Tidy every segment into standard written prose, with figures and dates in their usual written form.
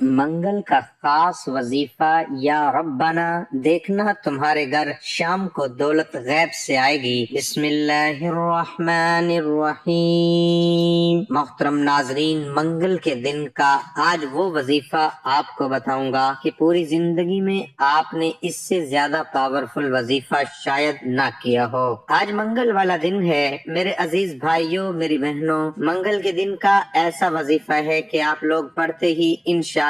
منگل کا خاص وظیفہ یا ربنا دیکھنا تمہارے گھر شام کو دولت غیب سے آئے گی۔ بسم اللہ الرحمن الرحیم۔ محترم ناظرین، منگل کے دن کا آج وہ وظیفہ آپ کو بتاؤں گا کہ پوری زندگی میں آپ نے اس سے زیادہ پاورفل وظیفہ شاید نہ کیا ہو۔ آج منگل والا دن ہے میرے عزیز بھائیوں، میری بہنوں۔ منگل کے دن کا ایسا وظیفہ ہے کہ آپ لوگ پڑھتے ہی انشاءاللہ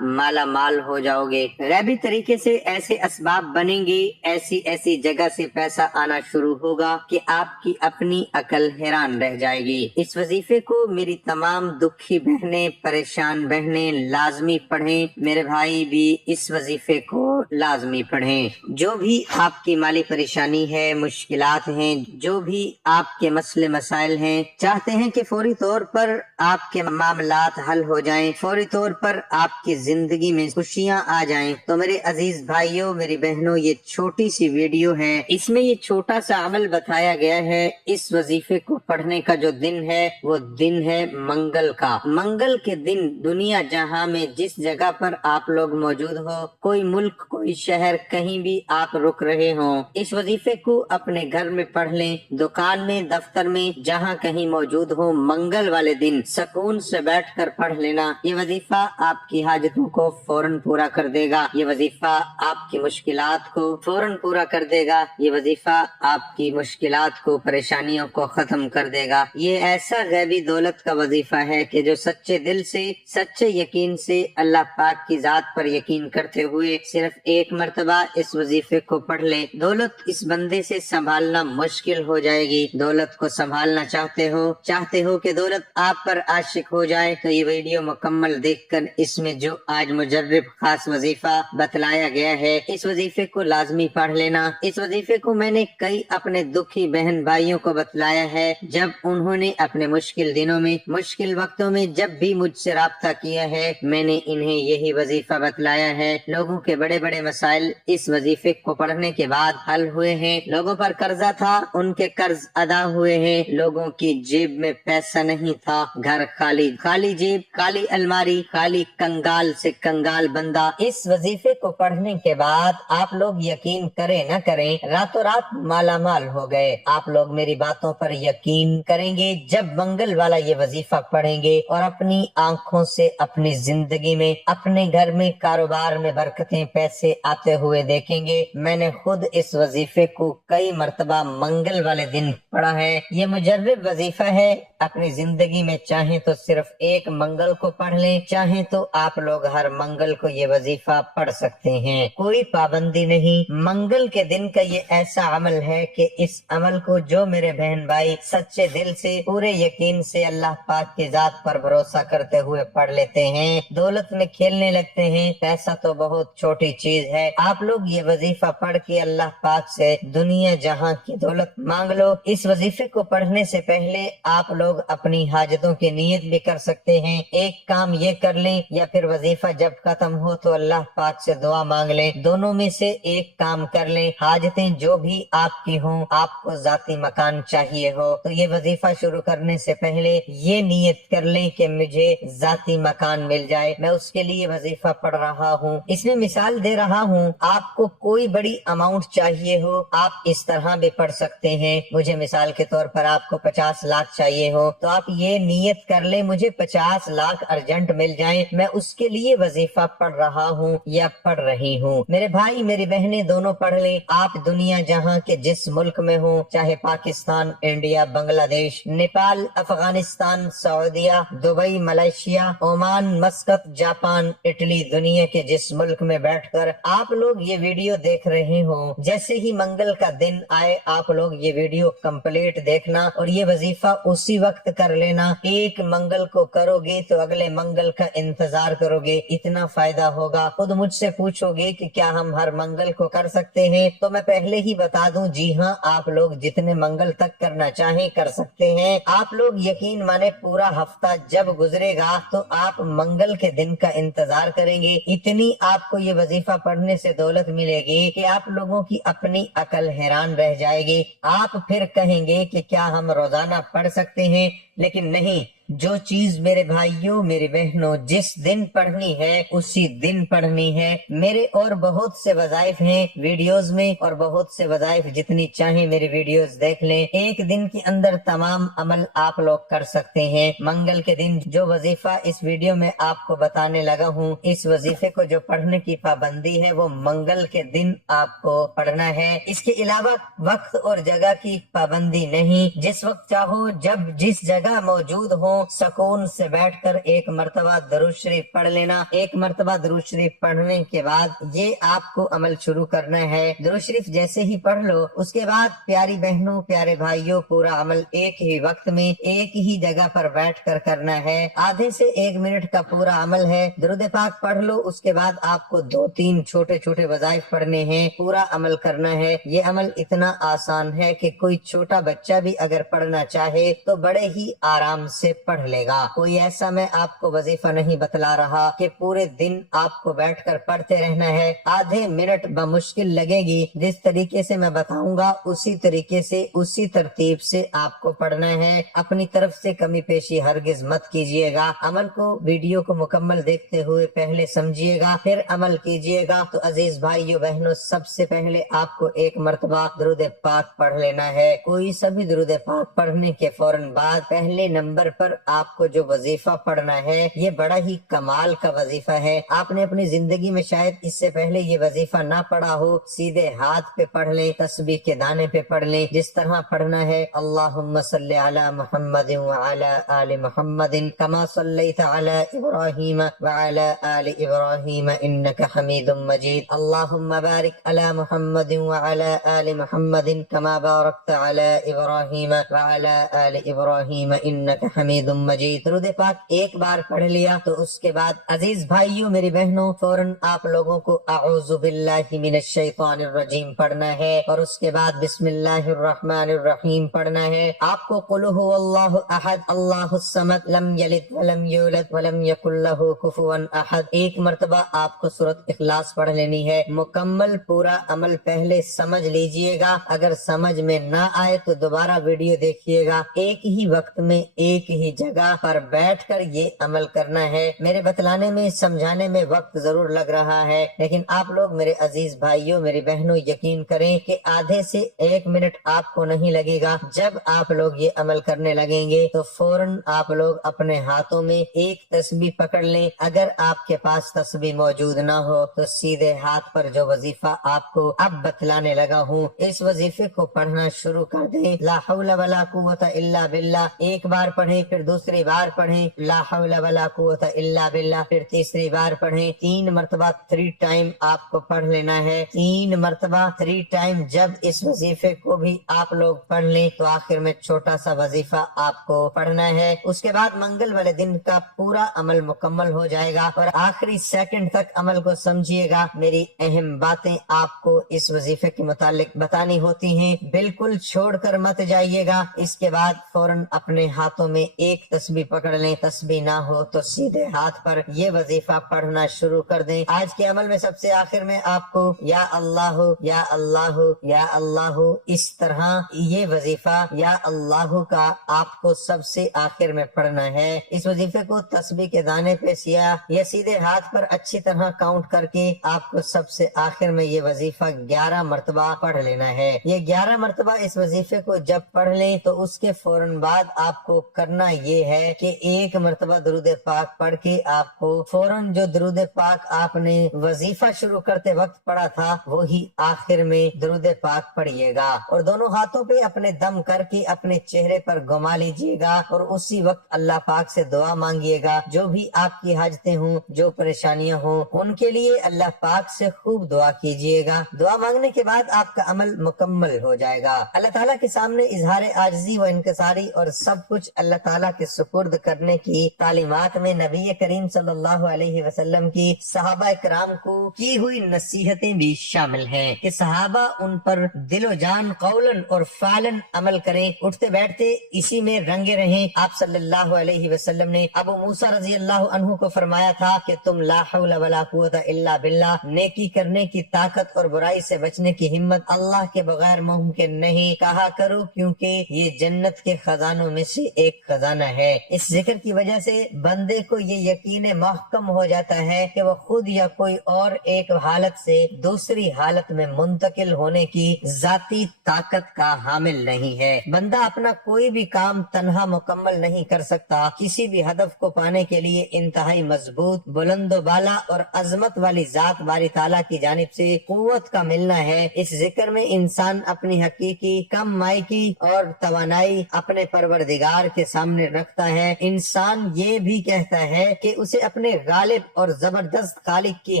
مالا مال ہو جاؤ گے۔ غیبی طریقے سے ایسے اسباب بنیں گے، ایسی جگہ سے پیسہ آنا شروع ہوگا کہ آپ کی اپنی عقل حیران رہ جائے گی۔ اس وظیفے کو میری تمام دکھی بہنیں، پریشان بہنیں لازمی پڑھیں۔ میرے بھائی بھی اس وظیفے کو لازمی پڑھیں۔ جو بھی آپ کی مالی پریشانی ہے، مشکلات ہیں، جو بھی آپ کے مسئلے مسائل ہیں، چاہتے ہیں کہ فوری طور پر آپ کے معاملات حل ہو جائیں، فوری طور پر آپ کی زندگی میں خوشیاں آ جائیں، تو میرے عزیز بھائیوں، میری بہنوں، یہ چھوٹی سی ویڈیو ہے، اس میں یہ چھوٹا سا عمل بتایا گیا ہے۔ اس وظیفے کو پڑھنے کا جو دن ہے وہ دن ہے منگل کا۔ منگل کے دن دنیا جہاں میں جس جگہ پر آپ لوگ موجود ہو، کوئی ملک، کوئی شہر، کہیں بھی آپ رک رہے ہوں، اس وظیفے کو اپنے گھر میں پڑھ لیں، دکان میں، دفتر میں، جہاں کہیں موجود ہو، منگل والے دن سکون سے بیٹھ کر پڑھ لینا۔ یہ وظیفہ آپ کی حاجتوں کو فوراً پورا کر دے گا، یہ وظیفہ آپ کی مشکلات کو فوراً پورا کر دے گا، یہ وظیفہ آپ کی مشکلات کو، پریشانیوں کو ختم کر دے گا۔ یہ ایسا غیبی دولت کا وظیفہ ہے کہ جو سچے دل سے، سچے یقین سے، اللہ پاک کی ذات پر یقین کرتے ہوئے صرف ایک مرتبہ اس وظیفے کو پڑھ لے، دولت اس بندے سے سنبھالنا مشکل ہو جائے گی۔ دولت کو سنبھالنا چاہتے ہو کہ دولت آپ پر عاشق ہو جائے، تو یہ ویڈیو مکمل دیکھ کر اس میں جو آج مجرب خاص وظیفہ بتلایا گیا ہے، اس وظیفے کو لازمی پڑھ لینا۔ اس وظیفے کو میں نے کئی اپنے دکھی بہن بھائیوں کو بتلایا ہے، جب انہوں نے اپنے مشکل دنوں میں، مشکل وقتوں میں جب بھی مجھ سے رابطہ کیا ہے، میں نے انہیں یہی وظیفہ بتلایا ہے۔ لوگوں کے بڑے بڑے مسائل اس وظیفے کو پڑھنے کے بعد حل ہوئے ہیں۔ لوگوں پر قرضہ تھا، ان کے قرض ادا ہوئے ہیں۔ لوگوں کی جیب میں پیسہ نہیں تھا، گھر خالی، خالی جیب، خالی الماری، خالی کنگال سے کنگال بندہ۔ اس وظیفے کو پڑھنے کے بعد آپ لوگ یقین کریں نہ کریں، راتوں رات مالا مال ہو گئے۔ آپ لوگ میری باتوں پر یقین کریں گے جب منگل والا یہ وظیفہ پڑھیں گے اور اپنی آنکھوں سے اپنی زندگی میں، اپنے گھر میں، کاروبار میں برکتیں، پیسے آتے ہوئے دیکھیں گے۔ میں نے خود اس وظیفے کو کئی مرتبہ منگل والے دن پڑھا ہے۔ یہ مجرب وظیفہ ہے، اپنی زندگی میں چاہیں تو صرف ایک منگل کو پڑھ لیں، چاہیں تو آپ لوگ ہر منگل کو یہ وظیفہ پڑھ سکتے ہیں، کوئی پابندی نہیں۔ منگل کے دن کا یہ ایسا عمل ہے کہ اس عمل کو جو میرے بہن بھائی سچے دل سے، پورے یقین سے، اللہ پاک کی ذات پر بھروسہ کرتے ہوئے پڑھ لیتے ہیں، دولت میں کھیلنے لگتے ہیں۔ پیسہ تو بہت چھوٹی چیز ہے، آپ لوگ یہ وظیفہ پڑھ کے اللہ پاک سے دنیا جہاں کی دولت مانگ لو۔ اس وظیفے کو پڑھنے سے پہلے آپ لوگ اپنی حاجتوں کی نیت بھی کر سکتے ہیں۔ ایک کام یہ کر لیں، یا پھر وظیفہ جب ختم ہو تو اللہ پاک سے دعا مانگ لیں، دونوں میں سے ایک کام کر لیں۔ حاجتیں جو بھی آپ کی ہوں، آپ کو ذاتی مکان چاہیے ہو تو یہ وظیفہ شروع کرنے سے پہلے یہ نیت کر لیں کہ مجھے ذاتی مکان مل جائے، میں اس کے لیے وظیفہ پڑھ رہا ہوں۔ اس میں مثال دے رہا ہوں، آپ کو کوئی بڑی اماؤنٹ چاہیے ہو، آپ اس طرح بھی پڑھ سکتے ہیں۔ مجھے مثال کے طور پر آپ کو 50 لاکھ چاہیے ہو تو آپ یہ نیت کر لیں مجھے 50 لاکھ ارجنٹ مل جائیں، میں اس کے لیے وظیفہ پڑھ رہا ہوں یا پڑھ رہی ہوں۔ میرے بھائی میری بہنیں دونوں پڑھ لیں۔ آپ دنیا جہاں کے جس ملک میں ہوں، چاہے پاکستان، انڈیا، بنگلہ دیش، نیپال، افغانستان، سعودیہ، Dubai, Malaysia, Oman, Muscat, Japan, Italy, دنیا کے جس ملک میں بیٹھ کر آپ لوگ یہ ویڈیو دیکھ رہے ہوں، جیسے ہی منگل کا دن آئے آپ لوگ یہ ویڈیو کمپلیٹ دیکھنا اور یہ وظیفہ اسی وقت کر لینا۔ ایک منگل کو کرو گے تو اگلے منگل کا انتظار کرو گے، اتنا فائدہ ہوگا۔ خود مجھ سے پوچھو گے کہ کیا ہم ہر منگل کو کر سکتے ہیں، تو میں پہلے ہی بتا دوں، جی ہاں، آپ لوگ جتنے منگل تک کرنا چاہیں کر سکتے ہیں۔ آپ لوگ یقین مانے پورا ہفتہ جب گزرے گا تو آپ منگل کے دن کا انتظار کریں گے، اتنی آپ کو یہ وظیفہ پڑھنے سے دولت ملے گی کہ آپ لوگوں کی اپنی عقل حیران رہ جائے گی۔ آپ پھر کہیں گے کہ کیا ہم روزانہ پڑھ سکتے ہیں، لیکن نہیں، جو چیز میرے بھائیوں میری بہنوں جس دن پڑھنی ہے اسی دن پڑھنی ہے۔ میرے اور بہت سے وظائف ہیں ویڈیوز میں، اور بہت سے وظائف جتنی چاہیں میری ویڈیوز دیکھ لیں، ایک دن کے اندر تمام عمل آپ لوگ کر سکتے ہیں۔ منگل کے دن جو وظیفہ اس ویڈیو میں آپ کو بتانے لگا ہوں، اس وظیفے کو جو پڑھنے کی پابندی ہے وہ منگل کے دن آپ کو پڑھنا ہے۔ اس کے علاوہ وقت اور جگہ کی پابندی نہیں، جس وقت چاہو جب جس جگہ موجود ہو سکون سے بیٹھ کر ایک مرتبہ درود شریف پڑھ لینا۔ ایک مرتبہ درود شریف پڑھنے کے بعد یہ آپ کو عمل شروع کرنا ہے۔ درود شریف جیسے ہی پڑھ لو اس کے بعد پیاری بہنوں پیارے بھائیوں پورا عمل ایک ہی وقت میں ایک ہی جگہ پر بیٹھ کر کرنا ہے۔ آدھے سے 1 منٹ کا پورا عمل ہے۔ درود پاک پڑھ لو، اس کے بعد آپ کو 2-3 چھوٹے چھوٹے وظائف پڑھنے ہیں، پورا عمل کرنا ہے۔ یہ عمل اتنا آسان ہے کہ کوئی چھوٹا بچہ بھی اگر پڑھنا چاہے تو بڑے ہی آرام سے پڑھ لے گا۔ کوئی ایسا میں آپ کو وظیفہ نہیں بتلا رہا کہ پورے دن آپ کو بیٹھ کر پڑھتے رہنا ہے۔ آدھے منٹ بمشکل لگے گی، جس طریقے سے میں بتاؤں گا اسی طریقے سے اسی ترتیب سے آپ کو پڑھنا ہے۔ اپنی طرف سے کمی پیشی ہرگز مت کیجیے گا۔ عمل کو ویڈیو کو مکمل دیکھتے ہوئے پہلے سمجھیے گا پھر عمل کیجیے گا۔ تو عزیز بھائیو بہنوں، سب سے پہلے آپ کو 1 مرتبہ درود پاک پڑھ لینا ہے۔ کوئی سبھی درود پاک پڑھنے کے فوراً بعد پہلے نمبر پر آپ کو جو وظیفہ پڑھنا ہے یہ بڑا ہی کمال کا وظیفہ ہے۔ آپ نے اپنی زندگی میں شاید اس سے پہلے یہ وظیفہ نہ پڑھا ہو، سیدھے ہاتھ پہ پڑھ لیں، تسبیح کے دانے پہ پڑھ لیں۔ جس طرح پڑھنا ہے اللہم صلی علی محمد وعلی آل محمد کما صلیت علی ابراہیم وعلی آل ابراہیم انک حمید مجید، اللہم بارک علی محمد وعلی آل محمد کما بارکت علی ابراہیم وعلی آل ابراہیم انک حمید مجید۔ درود پاک ایک بار پڑھ لیا تو اس کے بعد عزیز بھائیوں میری بہنوں فوراً آپ لوگوں کو اعوذ باللہ من الشیطان الرجیم پڑھنا ہے، اور اس کے بعد بسم اللہ الرحمن الرحیم پڑھنا ہے۔ آپ کو قل هو اللہ احد اللہ الصمد لم یلد ولم یولد ولم یکن لہ کفوا احد، ایک مرتبہ آپ کو سورۃ اخلاص پڑھ لینی ہے۔ مکمل پورا عمل پہلے سمجھ لیجئے گا، اگر سمجھ میں نہ آئے تو دوبارہ ویڈیو دیکھیے گا۔ ایک ہی وقت میں ایک ہی جگہ پر بیٹھ کر یہ عمل کرنا ہے۔ میرے بتلانے میں سمجھانے میں وقت ضرور لگ رہا ہے، لیکن آپ لوگ میرے عزیز بھائیوں میری بہنوں یقین کریں کہ آدھے سے 1 منٹ آپ کو نہیں لگے گا۔ جب آپ لوگ یہ عمل کرنے لگیں گے تو فوراً آپ لوگ اپنے ہاتھوں میں ایک تسبیح پکڑ لیں۔ اگر آپ کے پاس تسبیح موجود نہ ہو تو سیدھے ہاتھ پر جو وظیفہ آپ کو اب بتلانے لگا ہوں اس وظیفے کو پڑھنا شروع کر دیں۔ لا حول ولا قوت الا باللہ ایک بار پڑھیں، پھر دوسری بار پڑھیں لا حول ولا قوت الا باللہ، پھر تیسری بار پڑھیں۔ 3 مرتبہ 3 ٹائم آپ کو پڑھ لینا ہے۔ 3 مرتبہ 3 ٹائم جب اس وظیفے کو بھی آپ لوگ پڑھ لیں تو آخر میں چھوٹا سا وظیفہ آپ کو پڑھنا ہے۔ اس کے بعد منگل والے دن کا پورا عمل مکمل ہو جائے گا، اور آخری سیکنڈ تک عمل کو سمجھیے گا۔ میری اہم باتیں آپ کو اس وظیفے کے متعلق بتانی ہوتی ہیں، بالکل چھوڑ کر مت جائیے گا۔ اس کے بعد فوراً اپنے ہاتھوں میں ایک تسبیح پکڑ لیں، تسبیح نہ ہو تو سیدھے ہاتھ پر یہ وظیفہ پڑھنا شروع کر دیں۔ آج کے عمل میں سب سے آخر میں آپ کو یا اللہ یا اللہ یا اللہ اس طرح یہ وظیفہ یا اللہ کا آپ کو سب سے آخر میں پڑھنا ہے۔ اس وظیفے کو تسبیح کے دانے پہ یا سیدھے ہاتھ پر اچھی طرح کاؤنٹ کر کے آپ کو سب سے آخر میں یہ وظیفہ 11 مرتبہ پڑھ لینا ہے۔ یہ 11 مرتبہ اس وظیفے کو جب پڑھ لیں تو اس کے فوراً بعد آپ کو کرنا یہ ہے کہ 1 مرتبہ درود پاک پڑھ کے آپ کو فوراً جو درود پاک آپ نے وظیفہ شروع کرتے وقت پڑھا تھا وہی آخر میں درود پاک پڑھیے گا، اور دونوں ہاتھوں پہ اپنے دم کر کے اپنے چہرے پر گھما لیجیے گا، اور اسی وقت اللہ پاک سے دعا مانگیے گا۔ جو بھی آپ کی حاجتیں ہوں، جو پریشانیاں ہوں، ان کے لیے اللہ پاک سے خوب دعا کیجیے گا۔ دعا مانگنے کے بعد آپ کا عمل مکمل ہو جائے گا۔ اللہ تعالیٰ کے سامنے اظہار عاجزی و انکساری اور سب کچھ اللہ تعالیٰ کے سپرد کرنے کی تعلیمات میں نبی کریم صلی اللہ علیہ وسلم کی صحابہ کرام کو کی ہوئی نصیحتیں بھی شامل ہیں کہ صحابہ ان پر دل و جان قولاً اور فعلاً عمل کریں، اٹھتے بیٹھتے اسی میں رنگے رہیں۔ آپ صلی اللہ علیہ وسلم نے ابو موسیٰ رضی اللہ عنہ کو فرمایا تھا کہ تم لا حول ولا قوت الا باللہ، نیکی کرنے کی طاقت اور برائی سے بچنے کی ہمت اللہ کے بغیر ممکن نہیں، کہا کرو کیونکہ یہ جنت کے خزانوں میں سے ایک خزانہ جانا ہے۔ اس ذکر کی وجہ سے بندے کو یہ یقین محکم ہو جاتا ہے کہ وہ خود یا کوئی اور ایک حالت سے دوسری حالت میں منتقل ہونے کی ذاتی طاقت کا حامل نہیں ہے۔ بندہ اپنا کوئی بھی کام تنہا مکمل نہیں کر سکتا۔ کسی بھی ہدف کو پانے کے لیے انتہائی مضبوط، بلند و بالا اور عظمت والی ذات باری تعالیٰ کی جانب سے قوت کا ملنا ہے۔ اس ذکر میں انسان اپنی حقیقی کم مائکی اور توانائی اپنے پروردگار کے سامنے رکھتا ہے۔ انسان یہ بھی کہتا ہے کہ اسے اپنے غالب اور زبردست خالق کی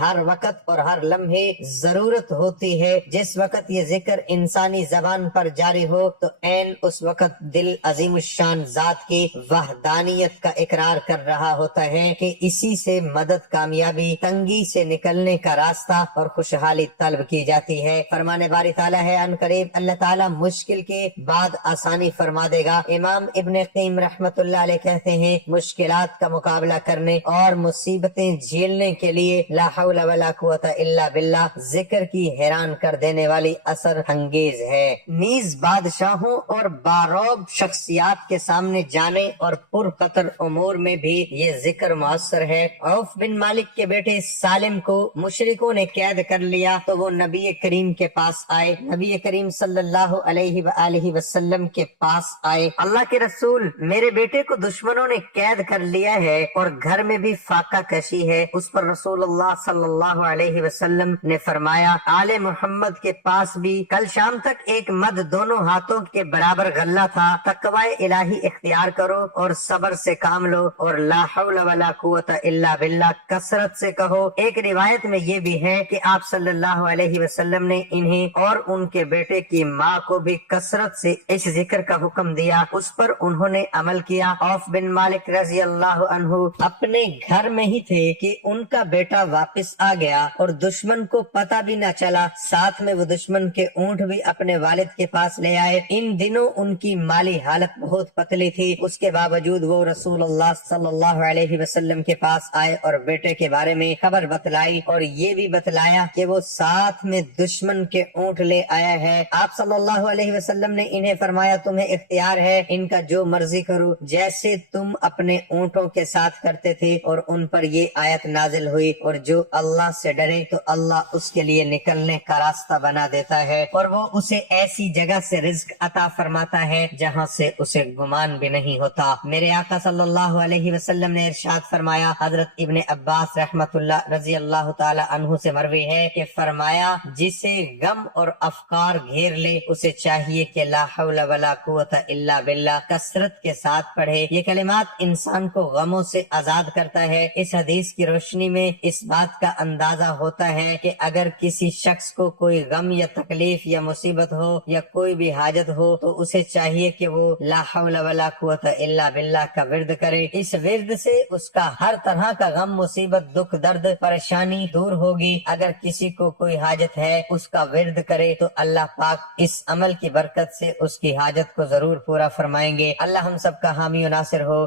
ہر وقت اور ہر لمحے ضرورت ہوتی ہے۔ جس وقت یہ ذکر انسانی زبان پر جاری ہو تو عین اس وقت دل عظیم الشان ذات کی وحدانیت کا اقرار کر رہا ہوتا ہے کہ اسی سے مدد، کامیابی، تنگی سے نکلنے کا راستہ اور خوشحالی طلب کی جاتی ہے۔ فرمانے باری تعالیٰ ہے ان قریب اللہ تعالیٰ مشکل کے بعد آسانی فرما دے گا۔ امام ابن قیم رحمت اللہ علیہ کہتے ہیں مشکلات کا مقابلہ کرنے اور مصیبتیں جھیلنے کے لیے لا حول ولا قوت الا باللہ ذکر کی حیران کر دینے والی اثر انگیز ہے۔ نیز بادشاہوں اور باروب شخصیات کے سامنے جانے اور پر خطر امور میں بھی یہ ذکر مؤثر ہے۔ عوف بن مالک کے بیٹے سالم کو مشرکوں نے قید کر لیا تو وہ نبی کریم کے پاس آئے۔ نبی کریم صلی اللہ علیہ وآلہ وسلم کے پاس آئے، اللہ کے رسول میرے بیٹے کو دشمنوں نے قید کر لیا ہے اور گھر میں بھی فاقہ کشی ہے۔ اس پر رسول اللہ صلی اللہ علیہ وسلم نے فرمایا آل محمد کے پاس بھی کل شام تک ایک مد دونوں ہاتھوں کے برابر غلہ تھا۔ تقوی الہی اختیار کرو اور صبر سے کام لو اور لا حول ولا قوت الا باللہ کثرت سے کہو۔ ایک روایت میں یہ بھی ہے کہ آپ صلی اللہ علیہ وسلم نے انہیں اور ان کے بیٹے کی ماں کو بھی کثرت سے اس ذکر کا حکم دیا، اس پر انہوں نے عمل کیا۔ عوف بن مالک رضی اللہ عنہ اپنے گھر میں ہی تھے کہ ان کا بیٹا واپس آ گیا اور دشمن کو پتہ بھی نہ چلا۔ ساتھ میں وہ دشمن کے اونٹ بھی اپنے والد کے پاس لے آئے۔ ان دنوں ان کی مالی حالت بہت پتلی تھی، اس کے باوجود وہ رسول اللہ صلی اللہ علیہ وسلم کے پاس آئے اور بیٹے کے بارے میں خبر بتلائی اور یہ بھی بتلایا کہ وہ ساتھ میں دشمن کے اونٹ لے آیا ہے۔ آپ صلی اللہ علیہ وسلم نے انہیں فرمایا تمہیں اختیار ہے ان کا جو مرضی کرو، جیسے تم اپنے اونٹوں کے ساتھ کرتے تھے۔ اور ان پر یہ آیت نازل ہوئی اور جو اللہ سے ڈرے تو اللہ اس کے لیے نکلنے کا راستہ بنا دیتا ہے اور وہ اسے ایسی جگہ سے رزق عطا فرماتا ہے جہاں سے اسے گمان بھی نہیں ہوتا۔ میرے آقا صلی اللہ علیہ وسلم نے ارشاد فرمایا، حضرت ابن عباس رحمت اللہ رضی اللہ تعالی عنہ سے مروی ہے کہ فرمایا جسے غم اور افکار گھیر لے اسے چاہیے کہ لا حول ولا قوت الا باللہ کثرت کے ساتھ پڑھے۔ یہ کلمات انسان کو غموں سے آزاد کرتا ہے۔ اس حدیث کی روشنی میں اس بات کا اندازہ ہوتا ہے کہ اگر کسی شخص کو کوئی غم یا تکلیف یا مصیبت ہو یا کوئی بھی حاجت ہو تو اسے چاہیے کہ وہ لا حول ولا قوت الا باللہ کا ورد کرے۔ اس ورد سے اس کا ہر طرح کا غم، مصیبت، دکھ، درد، پریشانی دور ہوگی۔ اگر کسی کو کوئی حاجت ہے اس کا ورد کرے تو اللہ پاک اس عمل کی برکت سے اس کی حاجت کو ضرور پورا فرمائیں گے۔ اللہ ہم سب کا حامی و ناصر ہو۔